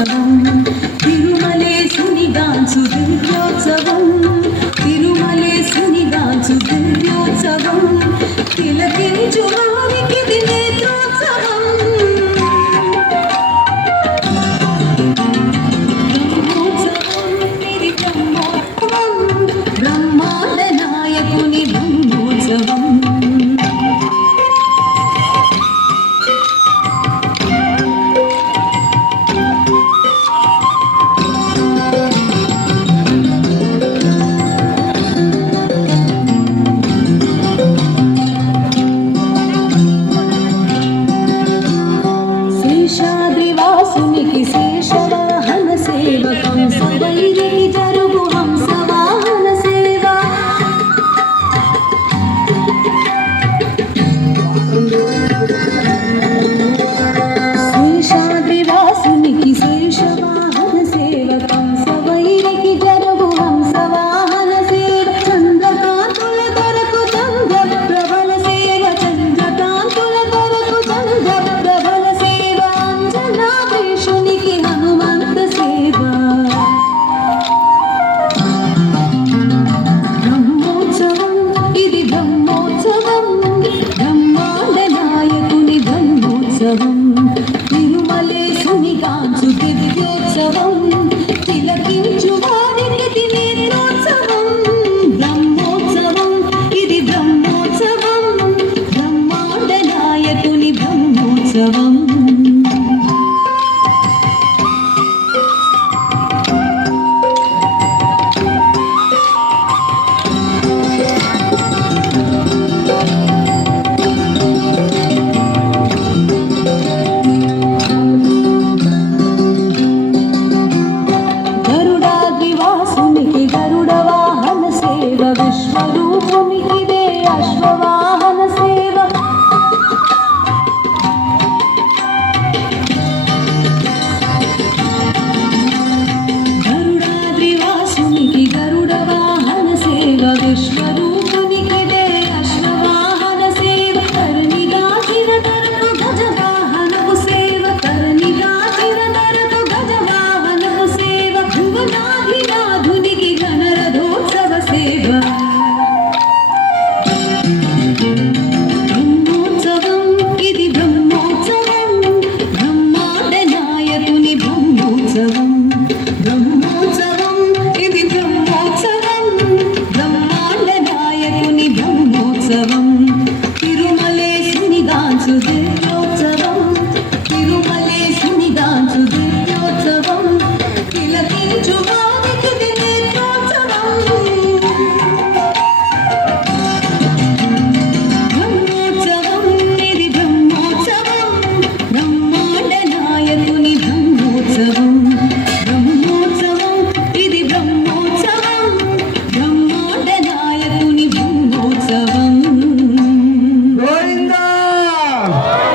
దివ్యోత్సవం తిరుమలేశునిగాంచు దివ్యోత్సవం తిరుమలేశునిగాంచు దివ్యోత్సవం తిలకించు వారికిది నేత్రోత్సవం బ్రహ్మోత్సవం ఇది బ్రహ్మోత్సవం బ్రహ్మాండ నాయకుని బ్రహ్మోత్సవం శేషాద్రివాసునికి శేషవాహన సేవకం సవైరికి జరుగు హంసవాహన సేవ శేషాద్రివాసునికి శేషవాహన సేవకం సవైరికి జరుగు హంసవాహన సేవ చంద్రకాంతుల కొరకు చంద్ర ప్రబల సేవ చంద్రకాంతుల కొరకు చంద్ర ప్రబల సేవ అంజనాద్రీశునికి హనుమంత సేవ బ్రహ్మోత్సవం ఇది బ్రహ్మోత్సవం బ్రహ్మాండ నాయకుని బ్రహ్మోత్సవం తిరుమలేశునిగాంచు దివ్యోత్సవం తిలకించు వారికి నేత్రోత్సవం బ్రహ్మోత్సవం ఇది బ్రహ్మోత్సవం బ్రహ్మాండ నాయకుని బ్రహ్మోత్సవం గరుడాద్రివాసునికి గరుడ వాహన సేవ విశ్వరూపునికిదే అశ్వవాహన సేవ గరుడాద్రివాసునికి గరుడ వాహన సేవ విశ్వరూపునికిదే అశ్వవాహన సేవ కరుణిగాచిన తరకు గజవాహనపు సేవ కరుణిగాచిన తరకు గజవాహనపు సేవ భువనాధినాథునికి గణరథోత్సవ సేవ బ్రహ్మోత్సవం ఇది బ్రహ్మోత్సవం బ్రహ్మాండ నాయకుని బ్రహ్మోత్సవం బ్రహ్మోత్సవం ఇది బ్రహ్మోత్సవం బ్రహ్మాండ నాయకుని బ్రహ్మోత్సవం తిరుమలేశునిగాంచు దివ్యోత్సవం